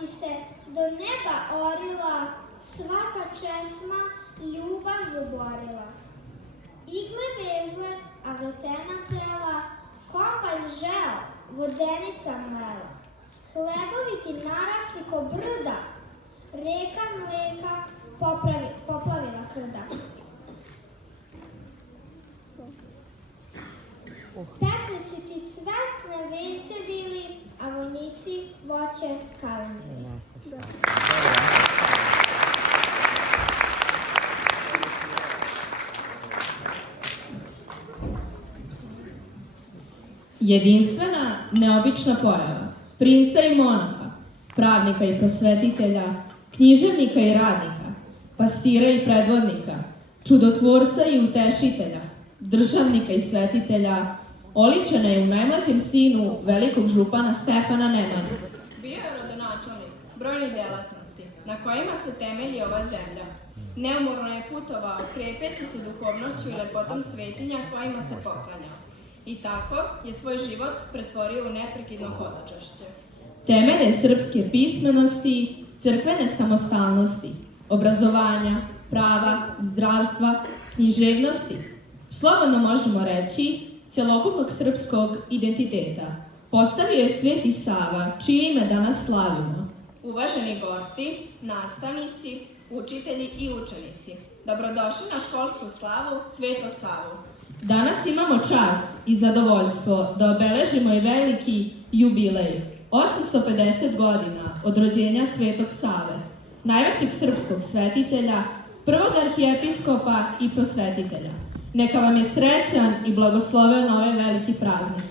ti se do neba orila, svaka česma ljubav zuborila. Igle vezle, a vretena plela, kombajn žeo, vodenica mlela. Hlebovi ti narasli ko brda, reka mleka poplavila krda. Pesnici ti cvetne vence bili, a vojnici voće kalemili. Jedinstvena, neobična pojava, princa i monaha, pravnika i prosvetitelja, književnika i radnika, pastira i predvodnika, čudotvorca i utešitelja, državnika i svetitelja, oličena je u najmlađem sinu velikog župana Stefana Nemanje. Bio je rodonačelnik brojnih delatnosti na kojima se temelji ova zemlja. Neumorno je putovao, krepeći se duhovnošću i lepotom svetinja kojima se poklanjao. I tako je svoj život pretvorio u neprekidno hodočašće. Temelje srpske pismenosti, crkvene samostalnosti, obrazovanja, prava, zdravstva, književnosti, slobodno možemo reći celokupnog srpskog identiteta, postavio je Sveti Sava, čije ime danas slavimo. Uvaženi gosti, nastavnici, učitelji i učenici, dobrodošli na školsku slavu Svetog Savu. Danas imamo čast i zadovoljstvo da obeležimo i veliki jubilej, 850 godina od rođenja Svetog Save, najvećeg srpskog svetitelja, prvog arhijepiskopa i prosvetitelja. Neka vam je srećan i blagosloven ovaj veliki praznik.